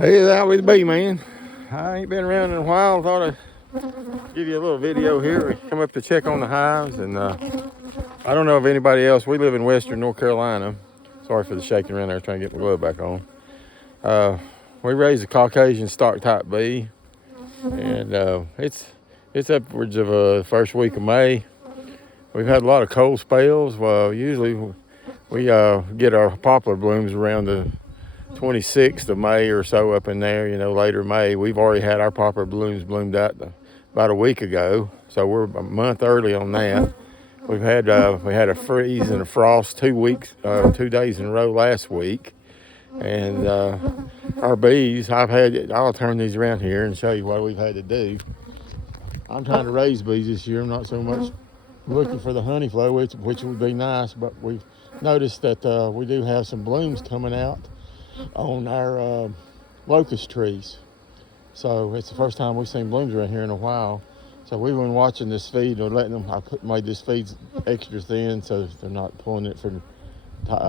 Hey, that with B, man. I ain't been around in a while. Thought I'd give you a little video here. We come up to check on the hives, and I don't know if anybody else. We live in Western North Carolina. Sorry for the shaking around there, trying to get my glove back on. We raise a Caucasian stock type bee, and it's upwards of the first week of May. We've had a lot of cold spells. Well, usually we get our poplar blooms around the 26th of May or so up in there, later May. We've already had our poplar blooms bloomed out about a week ago, so we're a month early on that. We had a freeze and a frost 2 days in a row last week, and our bees. I'll turn these around here and show you what we've had to do. I'm trying to raise bees this year. I'm not so much looking for the honey flow, which would be nice, but we've noticed that we do have some blooms coming out on our locust trees. So it's the first time we've seen blooms around here in a while. So we've been watching this feed or letting them. Made this feed extra thin so they're not pulling it for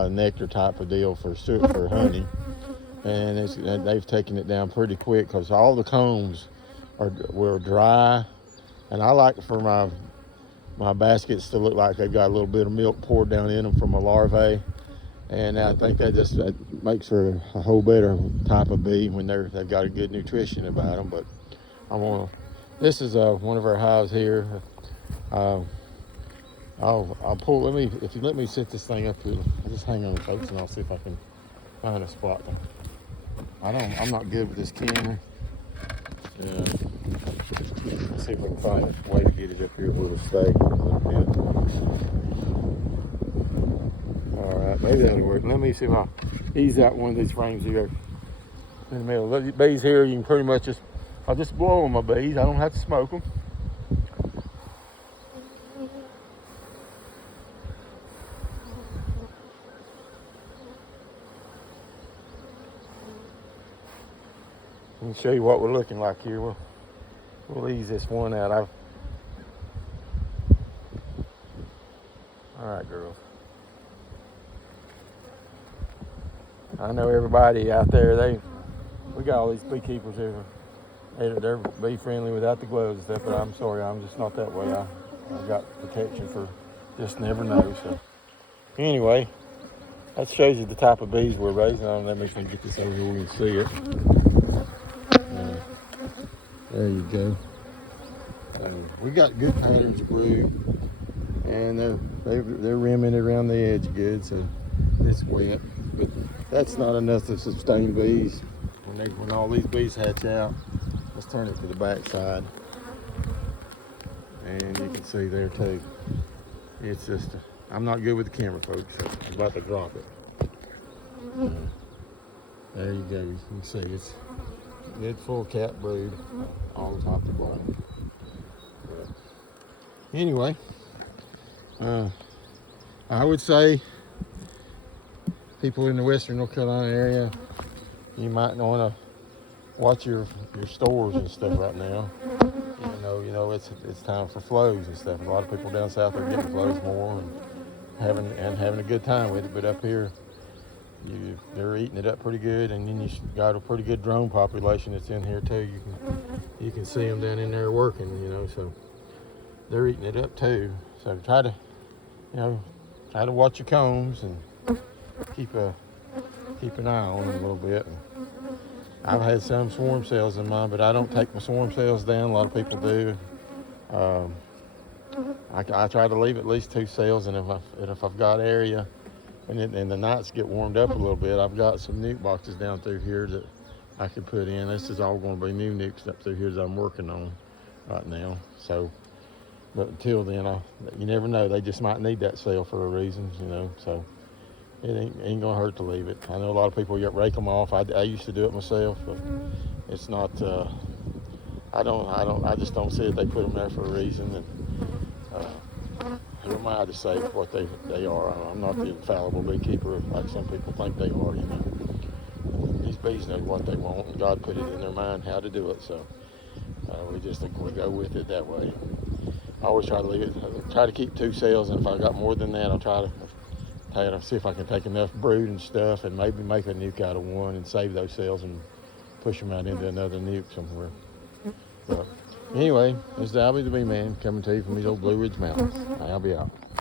nectar type of deal for honey. And they've taken it down pretty quick because all the combs were dry. And I like for my baskets to look like they've got a little bit of milk poured down in them from a larvae. And I think that makes for a whole better type of bee when they've got a good nutrition about them. But this is one of our hives here. I'll pull. If you let me set this thing up here, just hang on, folks, and I'll see if I can find a spot. I'm not good with this camera. Let's see if I can find a way to get it up here where it'll stay a little bit. All right, maybe that'll work. Let me see if I ease out one of these frames here in the middle. The bees here, you can pretty much I'll just blow on my bees. I don't have to smoke them. Let me show you what we're looking like here. We'll ease this one out. All right, girls. I know everybody out there, we got all these beekeepers here. They're bee friendly without the gloves and stuff, but I'm sorry, I'm just not that way. I've got protection for just never know. So anyway, that shows you the type of bees we're raising on. Let me get this over here, we can see it. There you go. We got good patterns of brood, and they're rimming around the edge good, so it's wet. But that's not enough to sustain bees. When all these bees hatch out, let's turn it to the back side, and you can see there too. It's just I'm not good with the camera, folks, so I'm about to drop it. There you go. You can see it's good full cap brood all top to bottom. Anyway, I would say people in the Western North Carolina area, you might want to watch your stores and stuff right now. It's time for flows and stuff. A lot of people down south are getting flows more and having a good time with it. But up here, they're eating it up pretty good, and then you got a pretty good drone population that's in here too. You can see them down in there working, so they're eating it up too. So try to watch your combs and keep an eye on them a little bit. I've had some swarm cells in mine, but I don't take my swarm cells down. A lot of people do. I try to leave at least 2 cells, and if I've got area, and the nights get warmed up a little bit, I've got some nuke boxes down through here that I could put in. This is all going to be new nukes up through here that I'm working on right now. So, but until then, you never know. They just might need that cell for a reason, So it ain't gonna hurt to leave it. I know a lot of people rake them off. I used to do it myself, but it's not. I just don't see it. They put them there for a reason, and who am I to say what they are? I'm not the infallible beekeeper like some people think they are. These bees know what they want, and God put it in their mind how to do it. So we go with it that way. I always try to leave it. Try to keep 2 cells, and if I got more than that, I'll try to see if I can take enough brood and stuff and maybe make a nuke out of one and save those cells and push them out into another nuke somewhere. But anyway, this is Albie the Bee Man coming to you from these old Blue Ridge Mountains. I'll be out.